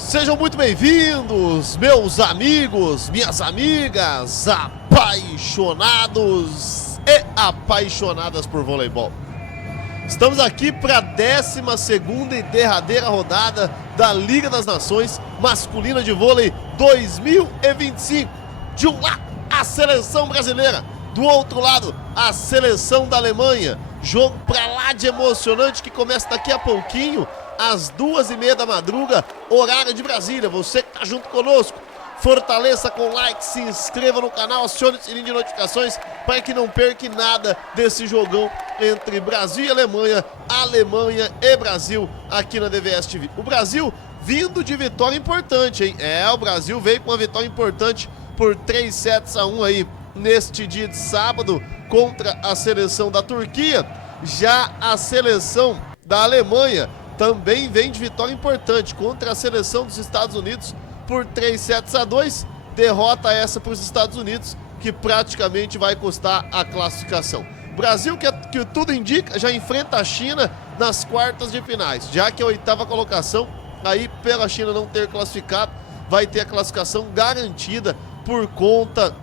Sejam muito bem-vindos, meus amigos, minhas amigas, apaixonados e apaixonadas por voleibol. Estamos aqui para a 12ª e derradeira rodada da Liga das Nações Masculina de Vôlei 2025. De um lado, a seleção brasileira, do outro lado, a seleção da Alemanha. Jogo para lá de emocionante que começa daqui a pouquinho, às 2h30 da madruga, horário de Brasília. Você que tá junto conosco, fortaleça com like, se inscreva no canal, acione o sininho de notificações para que não perca nada desse jogão entre Brasil e Alemanha, Alemanha e Brasil aqui na DVS TV. O Brasil vindo de vitória importante, hein? O Brasil veio com uma vitória importante por 3-1 aí neste dia de sábado contra a seleção da Turquia. Já a seleção da Alemanha também vem de vitória importante contra a seleção dos Estados Unidos por 3-2, derrota essa para os Estados Unidos, que praticamente vai custar a classificação. Brasil, que tudo indica, já enfrenta a China nas quartas de finais, já que a 8ª colocação, aí pela China não ter classificado, vai ter a classificação garantida por conta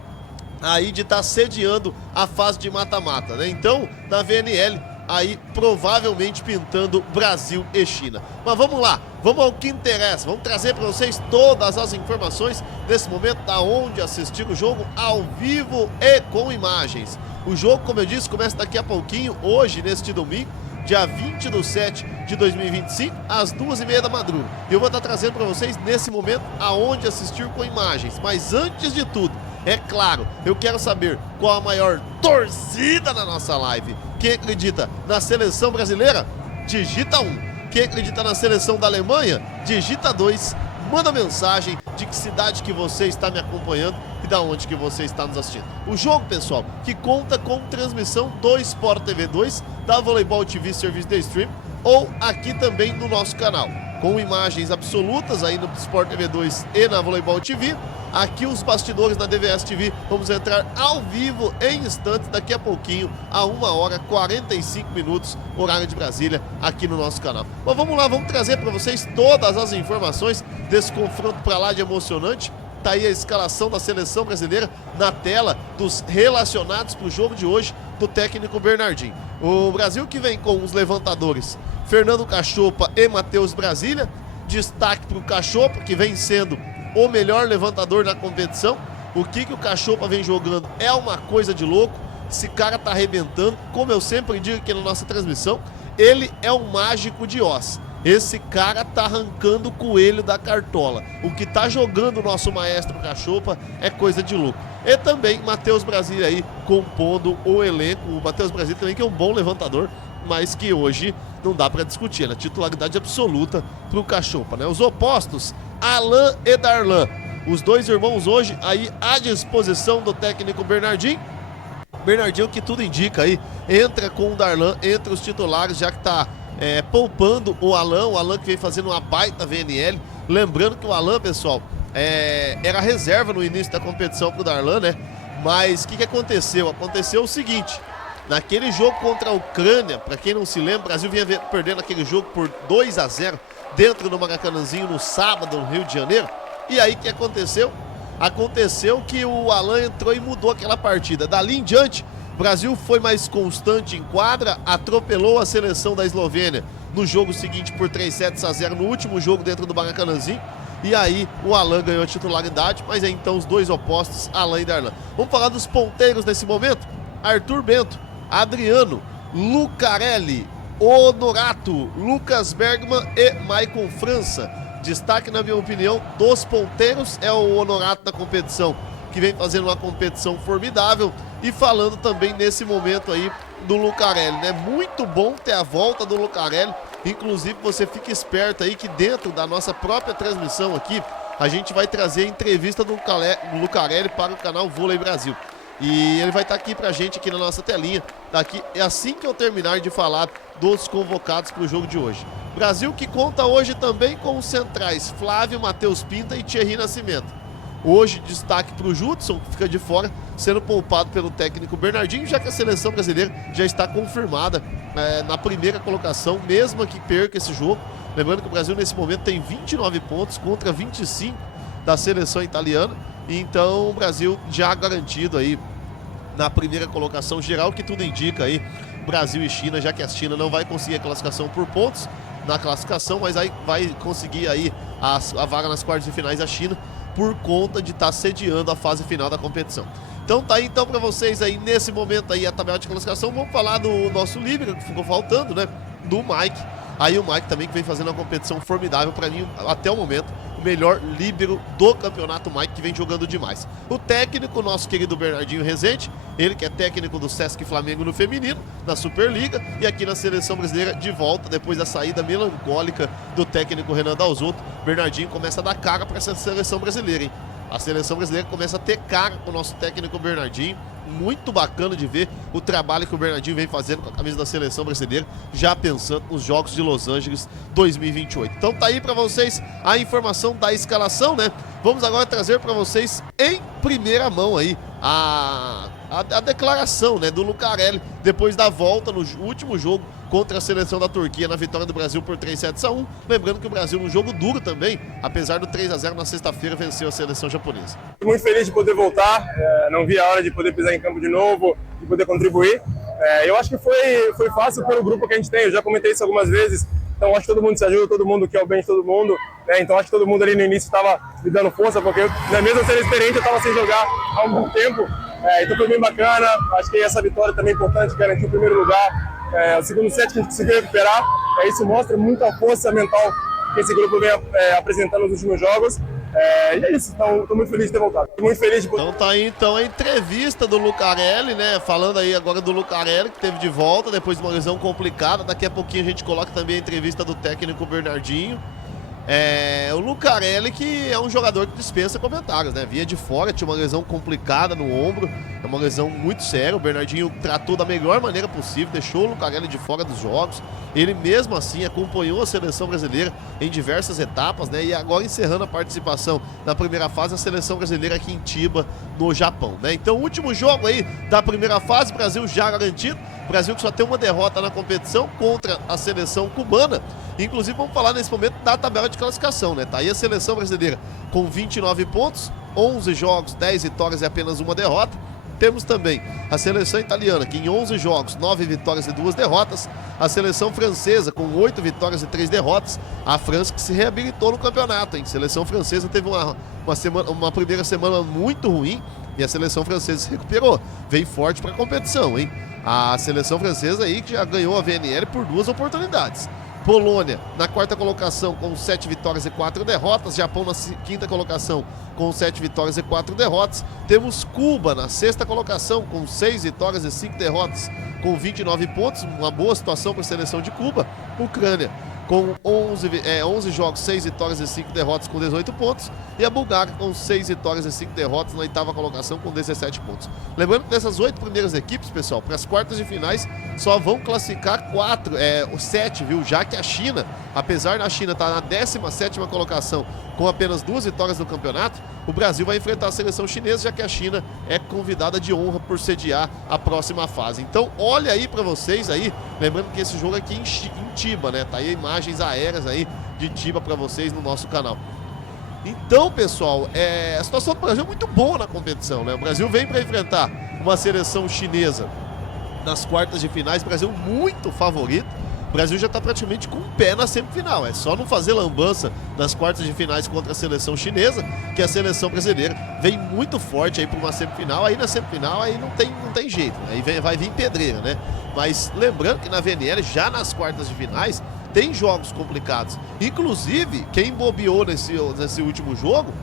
aí de estar sediando a fase de mata-mata, né? Então, na VNL, aí provavelmente pintando Brasil e China. Mas vamos lá, vamos ao que interessa, vamos trazer para vocês todas as informações nesse momento, da onde assistir o jogo ao vivo e com imagens. O jogo, como eu disse, começa daqui a pouquinho, hoje, neste domingo, dia 20/7/2025, às 2h30 da madruga. E eu vou estar trazendo para vocês nesse momento aonde assistir com imagens. Mas antes de tudo, é claro, eu quero saber qual a maior torcida na nossa live. Quem acredita na seleção brasileira, digita 1. Quem acredita na seleção da Alemanha, digita 2. Manda mensagem de que cidade que você está me acompanhando e da onde que você está nos assistindo. O jogo, pessoal, que conta com transmissão do Sport TV 2, da Voleibol TV Service da Stream, ou aqui também no nosso canal, com imagens absolutas aí no Sport TV 2 e na Voleibol TV. Aqui os bastidores na DVS TV, vamos entrar ao vivo em instantes, daqui a pouquinho, a 1h45, horário de Brasília, aqui no nosso canal. Mas vamos lá, vamos trazer para vocês todas as informações desse confronto para lá de emocionante. Tá aí a escalação da seleção brasileira na tela dos relacionados para o jogo de hoje do técnico Bernardinho. O Brasil que vem com os levantadores Fernando Cachopa e Matheus Brasília. Destaque para o Cachopa, que vem sendo o melhor levantador na competição. O que o Cachopa vem jogando é uma coisa de louco. Esse cara tá arrebentando, como eu sempre digo aqui na nossa transmissão, ele é um mágico de Oz. Esse cara tá arrancando o coelho da cartola. O que tá jogando o nosso maestro Cachopa é coisa de louco. E também Matheus Brasília aí compondo o elenco. O Matheus Brasília também, que é um bom levantador, mas que hoje não dá para discutir, né? Titularidade absoluta pro Cachopa, né? Os opostos, Alan e Darlan, os dois irmãos hoje aí à disposição do técnico Bernardinho. Bernardinho, que tudo indica aí, entra com o Darlan entre os titulares, já que tá poupando o Alan que vem fazendo uma baita VNL. Lembrando que o Alan, pessoal, era reserva no início da competição pro Darlan, né? Mas o que aconteceu? Aconteceu o seguinte: naquele jogo contra a Ucrânia, para quem não se lembra, o Brasil vinha perdendo aquele jogo por 2-0 dentro do Maracanãzinho no sábado, no Rio de Janeiro. E aí o que aconteceu? Aconteceu que o Alan entrou e mudou aquela partida. Dali em diante, o Brasil foi mais constante em quadra, atropelou a seleção da Eslovênia no jogo seguinte por 3-0 no último jogo dentro do Maracanãzinho. E aí o Alan ganhou a titularidade, mas é então os dois opostos, Alan e Darlan. Vamos falar dos ponteiros nesse momento? Arthur Bento, Adriano, Lucarelli, Honorato, Lucas Bergman e Maicon França. Destaque, na minha opinião, dos ponteiros é o Honorato na competição, que vem fazendo uma competição formidável. E falando também nesse momento aí do Lucarelli, né? Muito bom ter a volta do Lucarelli. Inclusive, você fica esperto aí que dentro da nossa própria transmissão aqui, a gente vai trazer a entrevista do Lucarelli para o canal Vôlei Brasil. E ele vai estar aqui pra gente aqui na nossa telinha, daqui é assim que eu terminar de falar dos convocados para o jogo de hoje. Brasil que conta hoje também com os centrais Flávio, Matheus Pinta e Thierry Nascimento. Hoje destaque para o Judson, que fica de fora, sendo poupado pelo técnico Bernardinho, já que a seleção brasileira já está confirmada na primeira colocação, mesmo que perca esse jogo. Lembrando que o Brasil nesse momento tem 29 pontos contra 25 da seleção italiana. Então o Brasil já garantido aí na primeira colocação geral, que tudo indica aí Brasil e China, já que a China não vai conseguir a classificação por pontos na classificação, mas aí vai conseguir aí a vaga nas quartas de finais da China por conta de estar sediando a fase final da competição. Então tá aí então para vocês aí nesse momento aí a tabela de classificação. Vamos falar do nosso líbero que ficou faltando, né? Do Mike. Aí o Mike também que vem fazendo uma competição formidável para mim até o momento. O melhor líbero do campeonato, Mike, que vem jogando demais. O técnico, nosso querido Bernardinho Rezende, ele que é técnico do Sesc Flamengo no feminino, na Superliga, e aqui na seleção brasileira de volta, depois da saída melancólica do técnico Renan Dalzotto. Bernardinho começa a dar cara para essa seleção brasileira, hein? A seleção brasileira começa a ter cara com o nosso técnico Bernardinho. Muito bacana de ver o trabalho que o Bernardinho vem fazendo com a camisa da seleção brasileira, já pensando nos Jogos de Los Angeles 2028. Então tá aí para vocês a informação da escalação, né? Vamos agora trazer para vocês em primeira mão aí a declaração, né, do Lucarelli depois da volta no último jogo contra a seleção da Turquia na vitória do Brasil por 3-7-1. Lembrando que o Brasil, num jogo duro também, apesar do 3-0 na sexta-feira, venceu a seleção japonesa. Muito feliz de poder voltar, não vi a hora de poder pisar em campo de novo, de poder contribuir. Eu acho que foi fácil pelo grupo que a gente tem, eu já comentei isso algumas vezes, então acho que todo mundo se ajuda, todo mundo quer o bem de todo mundo, né? Então acho que todo mundo ali no início estava me dando força, porque eu, mesmo sendo experiente, eu estava sem jogar há um bom tempo, então foi bem bacana. Acho que essa vitória também é importante, garantir o primeiro lugar. O segundo set que a gente conseguiu recuperar, isso mostra muita força mental que esse grupo vem apresentando nos últimos jogos. E é isso, então estou muito feliz de ter voltado. Muito feliz de... Então tá aí então a entrevista do Lucarelli, né? Falando aí agora do Lucarelli, que teve de volta depois de uma lesão complicada. Daqui a pouquinho a gente coloca também a entrevista do técnico Bernardinho. O Lucarelli, que é um jogador que dispensa comentários, né? Vinha de fora, tinha uma lesão complicada no ombro, é uma lesão muito séria. O Bernardinho tratou da melhor maneira possível, deixou o Lucarelli de fora dos jogos. Ele mesmo assim acompanhou a seleção brasileira em diversas etapas, né? E agora encerrando a participação na primeira fase, a seleção brasileira aqui em Chiba, no Japão, né? Então, o último jogo aí da primeira fase, Brasil já garantido. Brasil que só tem uma derrota na competição contra a seleção cubana. Inclusive, vamos falar nesse momento da tabela de classificação, né? Tá aí a seleção brasileira com 29 pontos, 11 jogos, 10 vitórias e apenas uma derrota. Temos também a seleção italiana, que em 11 jogos, 9 vitórias e 2 derrotas. A seleção francesa, com 8 vitórias e 3 derrotas. A França que se reabilitou no campeonato, hein? A seleção francesa teve uma primeira semana muito ruim e a seleção francesa se recuperou. Vem forte para a competição, hein? A seleção francesa aí que já ganhou a VNL por 2 oportunidades. Polônia na quarta colocação com 7 vitórias e 4 derrotas. Japão na quinta colocação com 7 vitórias e 4 derrotas. Temos Cuba na sexta colocação com 6 vitórias e 5 derrotas com 29 pontos. Uma boa situação para a seleção de Cuba. Ucrânia com 11 jogos, 6 vitórias e 5 derrotas com 18 pontos. E a Bulgária com 6 vitórias e 5 derrotas na oitava colocação com 17 pontos. Lembrando que dessas 8 primeiras equipes, pessoal, para as quartas de finais só vão classificar 7, viu? Já que a China, apesar da China estar na 17ª colocação com apenas 2 vitórias no campeonato, o Brasil vai enfrentar a seleção chinesa, já que a China é convidada de honra por sediar a próxima fase. Então, olha aí para vocês aí, lembrando que esse jogo é aqui em Chiba, né? Tá aí imagens aéreas aí de Chiba para vocês no nosso canal. Então, pessoal, a situação do Brasil é muito boa na competição, né? O Brasil vem para enfrentar uma seleção chinesa nas quartas de finais, Brasil muito favorito. O Brasil já está praticamente com o pé na semifinal. É só não fazer lambança nas quartas de finais contra a seleção chinesa, que a seleção brasileira vem muito forte aí para uma semifinal. Aí na semifinal aí não tem jeito, né? Aí vai vir pedreira, né? Mas lembrando que na VNL, já nas quartas de finais, tem jogos complicados. Inclusive, quem bobeou nesse último jogo,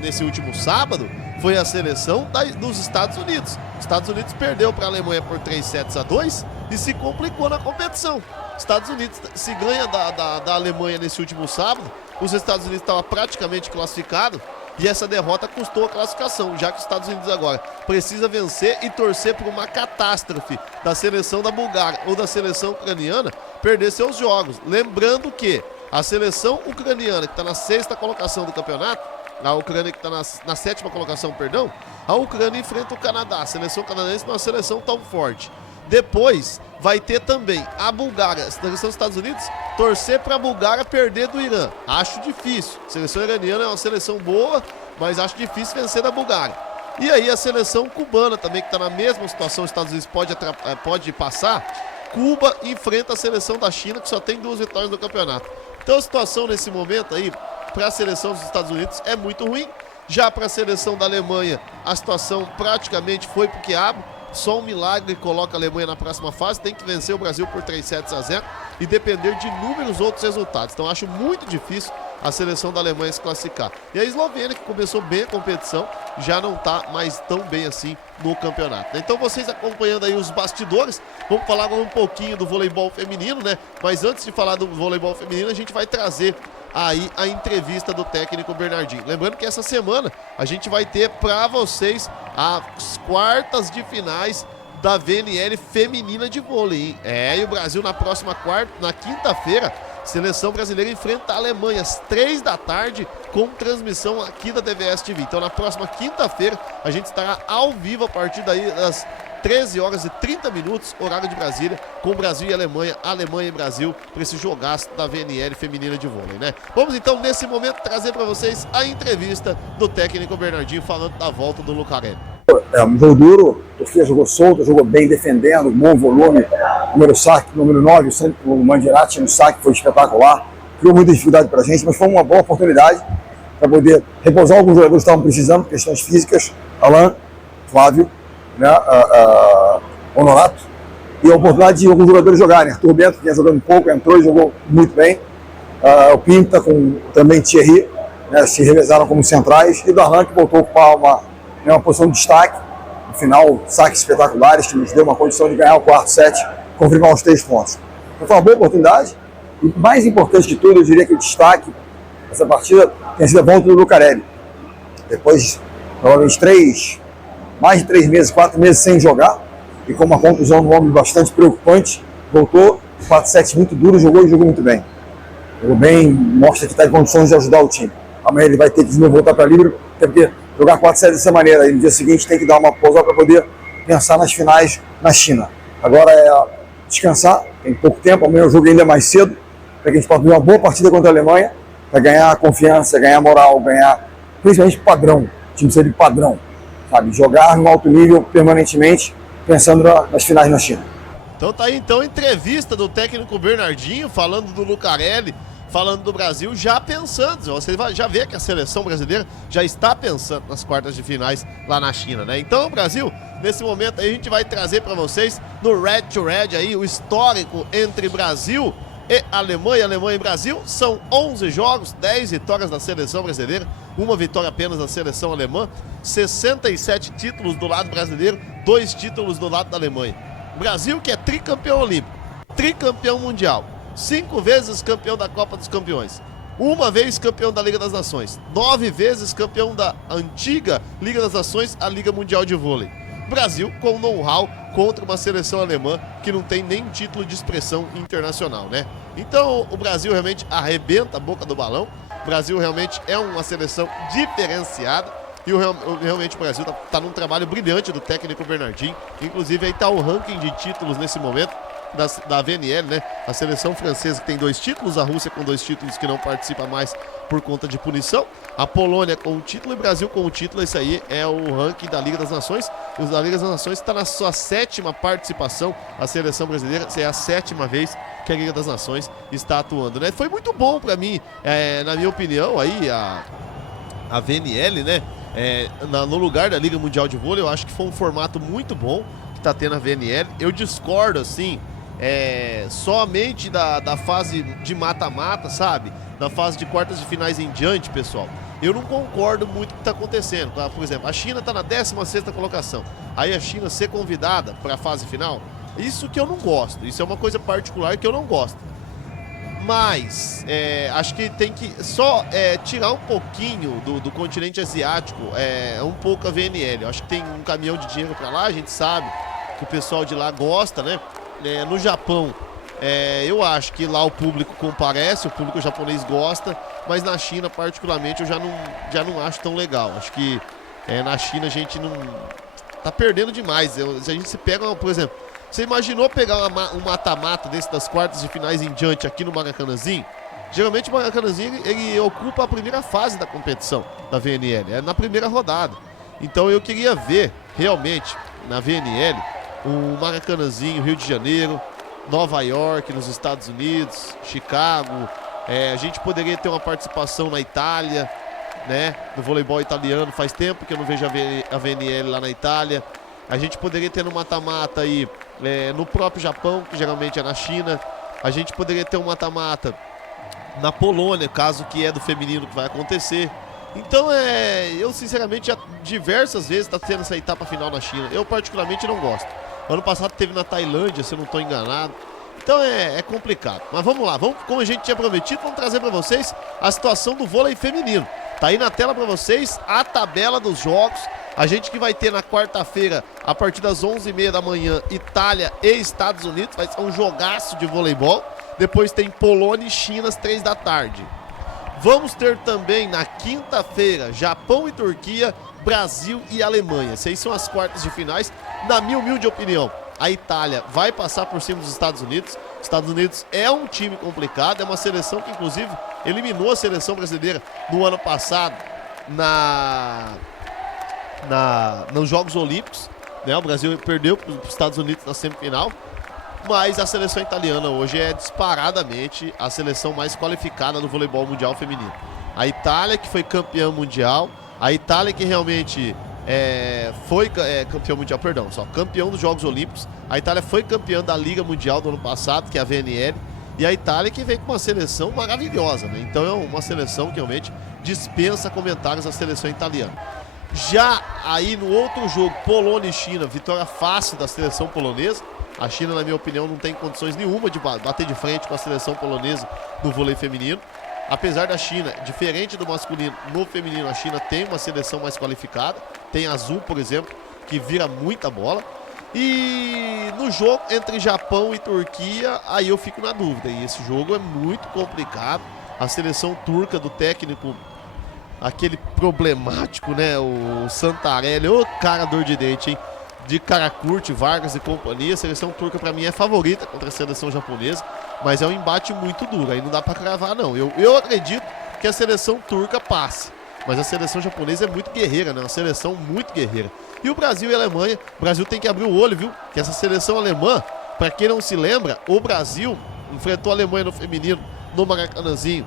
nesse último sábado, foi a seleção dos Estados Unidos. Os Estados Unidos perdeu para a Alemanha por 3-2 e se complicou na competição. Estados Unidos se ganha da Alemanha nesse último sábado, os Estados Unidos estavam praticamente classificados e essa derrota custou a classificação, já que os Estados Unidos agora precisa vencer e torcer por uma catástrofe da seleção da Bulgária ou da seleção ucraniana perder seus jogos. Lembrando que a seleção ucraniana, que está na 6ª colocação do campeonato, a Ucrânia que está na 7ª colocação, perdão, a Ucrânia enfrenta o Canadá. A seleção canadense não é uma seleção tão forte. Depois vai ter também a Bulgária, a seleção dos Estados Unidos, torcer para a Bulgária perder do Irã. Acho difícil. A seleção iraniana é uma seleção boa, mas acho difícil vencer da Bulgária. E aí a seleção cubana também, que está na mesma situação, os Estados Unidos pode passar. Cuba enfrenta a seleção da China, que só tem 2 vitórias no campeonato. Então a situação nesse momento aí, para a seleção dos Estados Unidos, é muito ruim. Já para a seleção da Alemanha, a situação praticamente foi pro quiabo. Só um milagre coloca a Alemanha na próxima fase. Tem que vencer o Brasil por 3-0 e depender de inúmeros outros resultados. Então acho muito difícil a seleção da Alemanha se classificar. E a Eslovênia, que começou bem a competição, já não está mais tão bem assim no campeonato. Então vocês acompanhando aí os bastidores, vamos falar agora um pouquinho do voleibol feminino, né? Mas antes de falar do voleibol feminino, a gente vai trazer aí a entrevista do técnico Bernardinho. Lembrando que essa semana a gente vai ter para vocês as quartas de finais da VNL feminina de vôlei, hein? E o Brasil na quinta-feira, seleção brasileira enfrenta a Alemanha às 3 da tarde com transmissão aqui da DVS TV. Então na próxima quinta-feira a gente estará ao vivo a partir daí das 13h30, horário de Brasília, com Brasil e Alemanha e Brasil, para esse jogaço da VNL feminina de vôlei, né? Vamos então, nesse momento, trazer para vocês a entrevista do técnico Bernardinho, falando da volta do Lucarelli. É um jogo duro, a torcida jogou solta, jogou bem, defendendo, bom volume, número saque, número 9, o Mandirati no saque foi espetacular, criou muita dificuldade para a gente, mas foi uma boa oportunidade para poder repousar alguns jogadores que estavam precisando, questões físicas, Alain, Flávio, né, Honorato, e a oportunidade de alguns jogadores jogarem. Arthur Bento, que vinha jogando pouco, entrou e jogou muito bem. O Pinta, com também Thierry, né, se revezaram como centrais, e o Darlan, que voltou a ocupar uma posição de destaque. No final, saques espetaculares, que nos deu uma condição de ganhar o quarto set, confirmar os 3 pontos. Então foi uma boa oportunidade, e mais importante de tudo, eu diria que o destaque dessa partida tem sido a volta do Lucarelli. Depois, provavelmente, mais de 3 meses, 4 meses sem jogar, e com uma contusão no ombro bastante preocupante, voltou, 4 sets muito duros, jogou muito bem. Jogou bem, mostra que está em condições de ajudar o time. Amanhã ele vai ter que de novo voltar para livre, até porque jogar 4 sets dessa maneira, e no dia seguinte tem que dar uma pausa para poder pensar nas finais na China. Agora é descansar, tem pouco tempo, amanhã o jogo ainda é mais cedo, para que a gente possa ter uma boa partida contra a Alemanha, para ganhar confiança, ganhar moral, ganhar principalmente padrão, o time precisa de padrão. Sabe, jogar no alto nível permanentemente, pensando nas finais na China. Então tá aí então a entrevista do técnico Bernardinho, falando do Lucarelli, falando do Brasil, já pensando, você já vê que a seleção brasileira já está pensando nas quartas de finais lá na China, né? Então o Brasil, nesse momento aí, a gente vai trazer para vocês no Red to Red aí o histórico entre Brasil e Alemanha e Brasil. São 11 jogos, 10 vitórias da seleção brasileira, 1 vitória apenas da seleção alemã, 67 títulos do lado brasileiro, 2 títulos do lado da Alemanha. Brasil, que é tricampeão olímpico, tricampeão mundial, 5 vezes campeão da Copa dos Campeões, 1 vez campeão da Liga das Nações, 9 vezes campeão da antiga Liga das Nações, a Liga Mundial de Vôlei. Brasil com know-how contra uma seleção alemã que não tem nem título de expressão internacional, né? Então o Brasil realmente arrebenta a boca do balão. O Brasil realmente é uma seleção diferenciada e realmente o Brasil tá num trabalho brilhante do técnico Bernardinho. Inclusive aí tá o ranking de títulos nesse momento da VNL, né? A seleção francesa que tem 2 títulos, a Rússia com 2 títulos que não participa mais por conta de punição, a Polônia com um título e o Brasil com um título. Esse aí é o ranking da Liga das Nações. O da Liga das Nações está na sua 7ª participação, a seleção brasileira. Essa é a 7ª vez que a Liga das Nações está atuando, né? Foi muito bom para mim, na minha opinião, aí a VNL, né? No lugar da Liga Mundial de Vôlei, eu acho que foi um formato muito bom que tá tendo a VNL. Eu discordo, assim, somente da fase de mata-mata, sabe? Da fase de quartas de finais em diante, pessoal. Eu não concordo muito com o que está acontecendo. Por exemplo, a China está na 16ª colocação. Aí a China ser convidada para a fase final, isso que eu não gosto. Isso é uma coisa particular que eu não gosto. Mas acho que tem que só tirar um pouquinho do continente asiático, um pouco a VNL. Eu acho que tem um caminhão de dinheiro para lá, a gente sabe que o pessoal de lá gosta, né? No Japão, eu acho que lá o público comparece, o público japonês gosta, mas na China, particularmente, eu já não acho tão legal. Acho que na China a gente não tá perdendo demais. Se a gente se pega, por exemplo, Você imaginou pegar um mata-mata desse das quartas de finais em diante aqui no Maracanãzinho? Geralmente o Maracanãzinho ele ocupa a primeira fase da competição da VNL, é na primeira rodada. Então eu queria ver realmente na VNL o Maracanãzinho, Rio de Janeiro, Nova York, nos Estados Unidos, Chicago. A gente poderia ter uma participação na Itália, né, no voleibol italiano. Faz tempo que eu não vejo a VNL lá na Itália. A gente poderia ter no mata-mata aí no próprio Japão, que geralmente é na China. A gente poderia ter um mata-mata na Polônia, caso que é do feminino que vai acontecer. Então eu sinceramente já diversas vezes está tendo essa etapa final na China. Eu particularmente não gosto. Ano passado teve na Tailândia, se eu não estou enganado. Então é complicado. Mas vamos lá, como a gente tinha prometido, vamos trazer para vocês a situação do vôlei feminino. Tá aí na tela para vocês a tabela dos jogos. A gente que vai ter na quarta-feira, a partir das 11h30 da manhã, Itália e Estados Unidos. Vai ser um jogaço de voleibol. Depois tem Polônia e China às 3 da tarde. Vamos ter também na quinta-feira, Japão e Turquia, Brasil e Alemanha. Essas são as quartas de finais. Na minha humilde opinião, a Itália vai passar por cima dos Estados Unidos. Os Estados Unidos é um time complicado, é uma seleção que inclusive eliminou a seleção brasileira no ano passado nos Jogos Olímpicos, né? O Brasil perdeu para os Estados Unidos na semifinal, mas a seleção italiana hoje é disparadamente a seleção mais qualificada do voleibol mundial feminino. A Itália que foi campeã mundial, a Itália que realmente foi campeão mundial, campeão dos Jogos Olímpicos. A Itália foi campeã da Liga Mundial do ano passado, que é a VNL, e a Itália que vem com uma seleção maravilhosa, né? Então é uma seleção que realmente dispensa comentários a seleção italiana. Já aí no outro jogo, Polônia e China, vitória fácil da seleção polonesa. A China, na minha opinião, não tem condições nenhuma de bater de frente com a seleção polonesa no vôlei feminino. Apesar da China, diferente do masculino, no feminino a China tem uma seleção mais qualificada. Tem a Azul, por exemplo, que vira muita bola. E no jogo entre Japão e Turquia, aí eu fico na dúvida. E esse jogo é muito complicado. A seleção turca do técnico, aquele problemático, né? O Santarelli, ô cara dor de dente, hein? De Karakurt, Vargas e companhia. A seleção turca pra mim é favorita contra a seleção japonesa, mas é um embate muito duro, aí não dá pra cravar não. Eu acredito que a seleção turca passe, mas a seleção japonesa é muito guerreira, né? Uma seleção muito guerreira. E o Brasil e a Alemanha, o Brasil tem que abrir o olho, viu? Que essa seleção alemã, pra quem não se lembra, o Brasil enfrentou a Alemanha no feminino no Maracanãzinho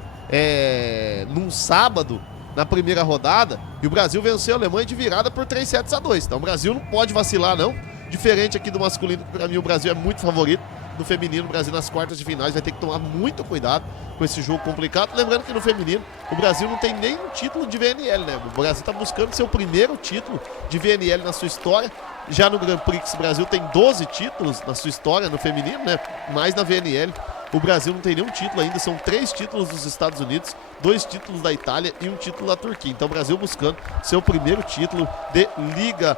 num sábado, na primeira rodada, e o Brasil venceu a Alemanha de virada por 3-2. Então o Brasil não pode vacilar não, diferente aqui do masculino, que pra mim o Brasil é muito favorito. No feminino, o Brasil nas quartas de finais vai ter que tomar muito cuidado com esse jogo complicado. Lembrando que no feminino, o Brasil não tem nenhum título de VNL, né? O Brasil está buscando seu primeiro título de VNL na sua história. Já no Grand Prix, o Brasil tem 12 títulos na sua história no feminino, né? Mas na VNL, o Brasil não tem nenhum título ainda. São 3 títulos dos Estados Unidos, 2 títulos da Itália e 1 título da Turquia. Então o Brasil buscando seu primeiro título de Liga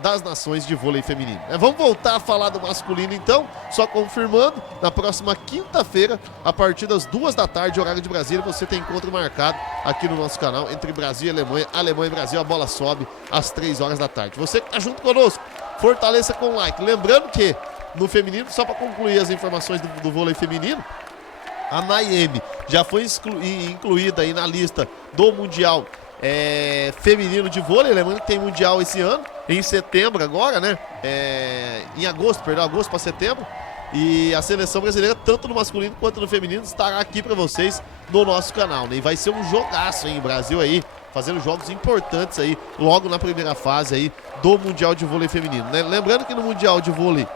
das Nações de vôlei feminino. Vamos voltar a falar do masculino então, só confirmando, na próxima quinta-feira, a partir das 2 da tarde, horário de Brasília, você tem encontro marcado aqui no nosso canal, entre Brasil e Alemanha. Alemanha e Brasil, a bola sobe às 3 horas da tarde. Você que tá junto conosco, fortaleça com o like. Lembrando que no feminino, só para concluir as informações do vôlei feminino, a Naemi já foi incluída aí na lista do Mundial feminino de vôlei. Lembrando que tem Mundial esse ano, em setembro agora, né? Em agosto para setembro. E a seleção brasileira, tanto no masculino quanto no feminino, estará aqui para vocês no nosso canal, né? E vai ser um jogaço, hein? O Brasil aí fazendo jogos importantes aí, logo na primeira fase aí do Mundial de Vôlei Feminino, né? Lembrando que no Mundial de Vôlei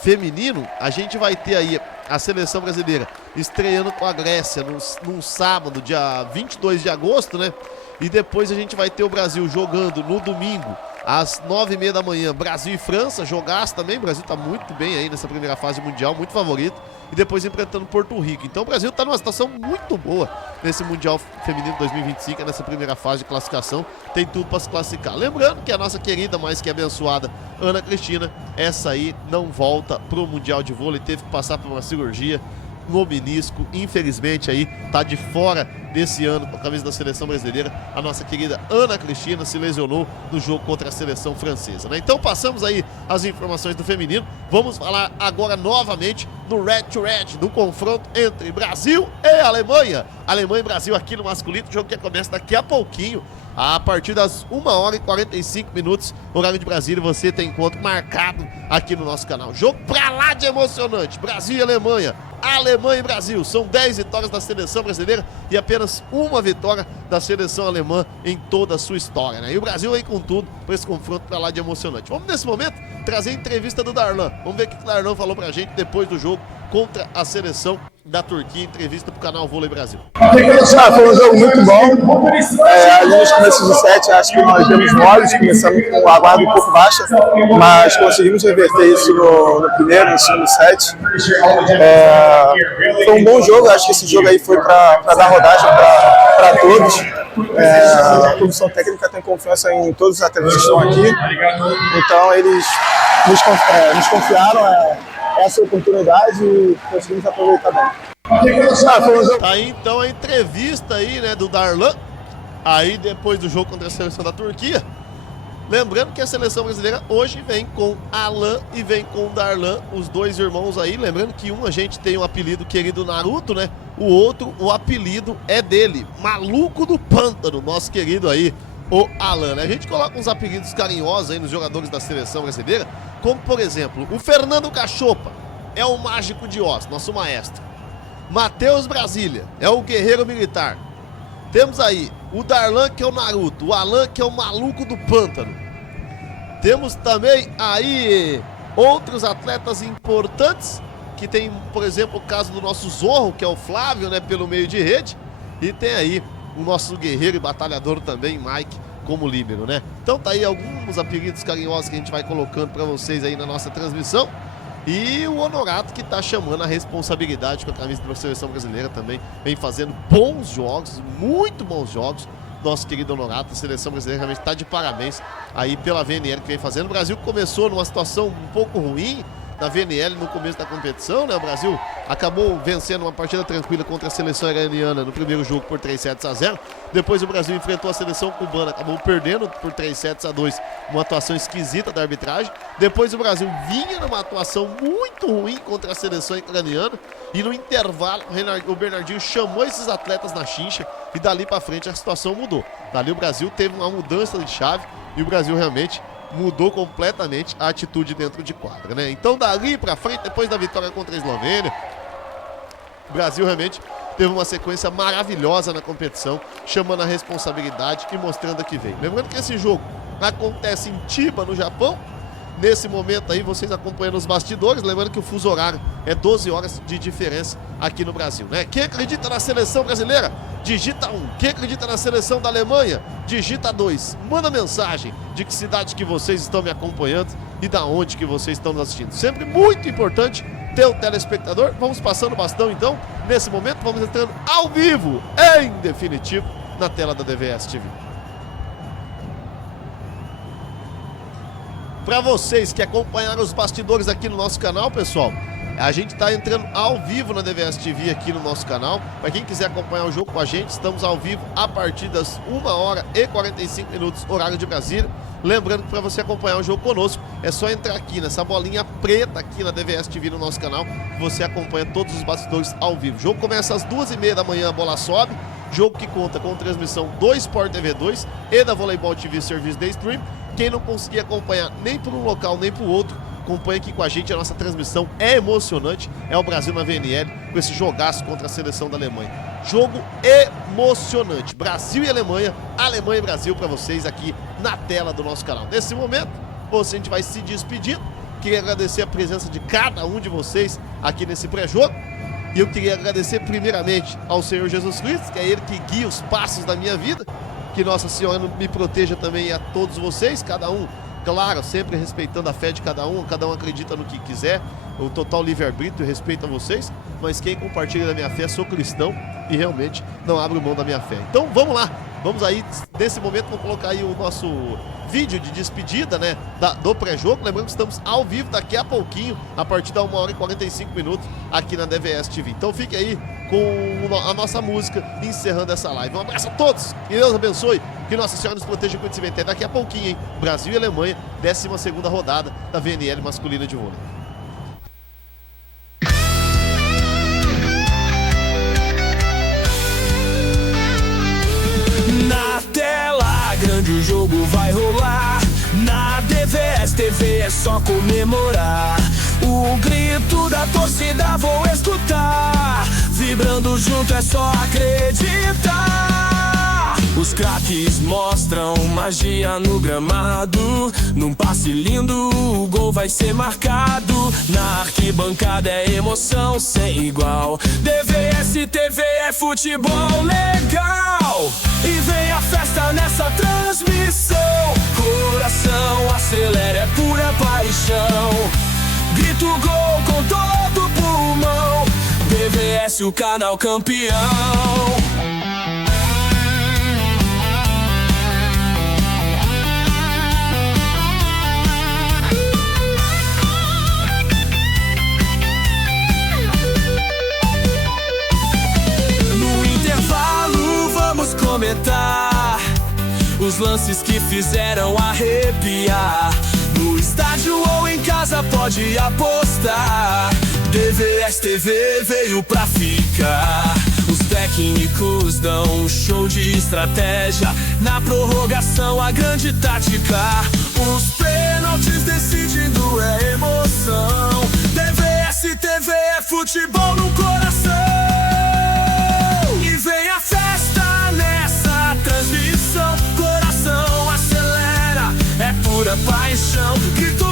Feminino, a gente vai ter aí a seleção brasileira estreando com a Grécia num sábado, dia 22 de agosto, né? E depois a gente vai ter o Brasil jogando no domingo, às 9h30 da manhã, Brasil e França, jogaço também. O Brasil tá muito bem aí nessa primeira fase mundial, muito favorito. E depois enfrentando Porto Rico. Então o Brasil tá numa situação muito boa nesse Mundial Feminino 2025, nessa primeira fase de classificação. Tem tudo para se classificar. Lembrando que a nossa querida, mais que abençoada, Ana Cristina, essa aí não volta pro Mundial de Vôlei. Teve que passar por uma cirurgia no menisco, infelizmente aí tá de fora nesse ano com a camisa da seleção brasileira. A nossa querida Ana Cristina se lesionou no jogo contra a seleção francesa, né? Então passamos aí as informações do feminino. Vamos falar agora novamente do Red to Red, do confronto entre Brasil e Alemanha. Alemanha e Brasil aqui no masculino, jogo que começa daqui a pouquinho. A partir das 1h45, horário de Brasília, você tem encontro marcado aqui no nosso canal. Jogo pra lá de emocionante, Brasil e Alemanha. Alemanha e Brasil, são 10 vitórias da seleção brasileira e apenas uma vitória da seleção alemã em toda a sua história, né? E o Brasil vem com tudo para esse confronto pra lá de emocionante. Vamos nesse momento trazer a entrevista do Darlan. Vamos ver o que o Darlan falou pra gente depois do jogo contra a seleção da Turquia, entrevista pro canal Vôlei Brasil. Foi um jogo muito bom. Ali nos começos do set, acho que nós demos moles, começamos com a guarda um pouco baixa, mas conseguimos reverter isso no primeiro, no segundo set. Foi um bom jogo, acho que esse jogo aí foi para dar rodagem para todos. A comissão técnica tem confiança em todos os atletas que estão aqui, então eles nos confiaram essa oportunidade e conseguimos aproveitar bem. Tá aí então a entrevista aí, né, do Darlan, aí depois do jogo contra a seleção da Turquia. Lembrando que a seleção brasileira hoje vem com Alan e vem com Darlan, os dois irmãos aí. Lembrando que a gente tem um apelido querido Naruto, né? O outro, o apelido é dele, Maluco do Pântano, nosso querido aí, o Alan, né? A gente coloca uns apelidos carinhosos aí nos jogadores da seleção brasileira, como por exemplo, o Fernando Cachopa é o Mágico de Oz, nosso maestro. Matheus Brasília é o Guerreiro Militar. Temos aí o Darlan, que é o Naruto, o Alan, que é o Maluco do Pântano. Temos também aí outros atletas importantes, que tem, por exemplo, o caso do nosso Zorro, que é o Flávio, né, pelo meio de rede. E tem aí o nosso guerreiro e batalhador também, Mike, como líbero, né? Então tá aí alguns apelidos carinhosos que a gente vai colocando pra vocês aí na nossa transmissão. E o Honorato, que tá chamando a responsabilidade com a camisa da seleção brasileira também, vem fazendo bons jogos, muito bons jogos. Nosso querido Honorato, a seleção brasileira realmente tá de parabéns aí pela VNL que vem fazendo. O Brasil começou numa situação um pouco ruim da VNL no começo da competição, né? O Brasil acabou vencendo uma partida tranquila contra a seleção iraniana no primeiro jogo por 3-0. Depois o Brasil enfrentou a seleção cubana, acabou perdendo por 3-2, uma atuação esquisita da arbitragem. Depois o Brasil vinha numa atuação muito ruim contra a seleção iraniana e no intervalo o Bernardinho chamou esses atletas na chincha e dali pra frente a situação mudou. Dali o Brasil teve uma mudança de chave e o Brasil realmente mudou completamente a atitude dentro de quadra, né? Então dali pra frente, depois da vitória contra a Eslovênia, o Brasil realmente teve uma sequência maravilhosa na competição, chamando a responsabilidade e mostrando a que veio. Lembrando que esse jogo acontece em Chiba, no Japão. Nesse momento aí, vocês acompanhando os bastidores, lembrando que o fuso horário é 12 horas de diferença aqui no Brasil, né? Quem acredita na seleção brasileira, digita 1. Quem acredita na seleção da Alemanha, digita 2. Manda mensagem de que cidade que vocês estão me acompanhando e da onde que vocês estão nos assistindo. Sempre muito importante ter o telespectador. Vamos passando o bastão então. Nesse momento, vamos entrando ao vivo, em definitivo, na tela da DVS TV. Para vocês que acompanharam os bastidores aqui no nosso canal, pessoal, a gente está entrando ao vivo na DVS TV aqui no nosso canal. Para quem quiser acompanhar o jogo com a gente, estamos ao vivo a partir das 1h45, horário de Brasília. Lembrando que para você acompanhar o jogo conosco, é só entrar aqui nessa bolinha preta aqui na DVS TV no nosso canal, que você acompanha todos os bastidores ao vivo. O jogo começa às 2h30 da manhã, a bola sobe. Jogo que conta com transmissão do Sport TV 2 e da Voleibol TV Service Day Stream. Quem não conseguir acompanhar nem por um local nem por outro, acompanha aqui com a gente. A nossa transmissão é emocionante. É o Brasil na VNL com esse jogaço contra a seleção da Alemanha. Jogo emocionante. Brasil e Alemanha e Brasil para vocês aqui na tela do nosso canal. Nesse momento, a gente vai se despedir. Queria agradecer a presença de cada um de vocês aqui nesse pré-jogo. E eu queria agradecer primeiramente ao Senhor Jesus Cristo, que é Ele que guia os passos da minha vida. Que Nossa Senhora me proteja também a todos vocês, cada um, claro, sempre respeitando a fé de cada um acredita no que quiser, o total livre-arbítrio, respeito a vocês, mas quem compartilha da minha fé, sou cristão e realmente não abro mão da minha fé. Então vamos lá, vamos aí, nesse momento vou colocar aí o nosso vídeo de despedida, né, do pré-jogo. Lembrando que estamos ao vivo daqui a pouquinho, a partir da 1h45 aqui na DVS TV. Então fique aí com a nossa música, encerrando essa live. Um abraço a todos, que Deus abençoe, que Nossa Senhora nos proteja e cuide se até daqui a pouquinho, hein? Brasil e Alemanha, 12ª rodada da VNL masculina de vôlei. Na tela grande o jogo vai rolar. Na DVS TV é só comemorar. O grito da torcida vou escutar. Vibrando junto é só acreditar. Os craques mostram magia no gramado. Num passe lindo o gol vai ser marcado. Na arquibancada é emoção sem igual. DVS TV é futebol legal. E vem a festa nessa transmissão. Coração acelera, é pura paixão. Grito gol com todo pulmão. DVS o canal campeão. No intervalo vamos comentar os lances que fizeram arrepiar. No estádio ou em casa pode apostar. DVS TV veio pra ficar. Os técnicos dão um show de estratégia. Na prorrogação a grande tática. Os pênaltis decidindo é emoção. DVS TV é futebol no coração. E vem a festa nessa transmissão. Coração acelera, é pura paixão. Grito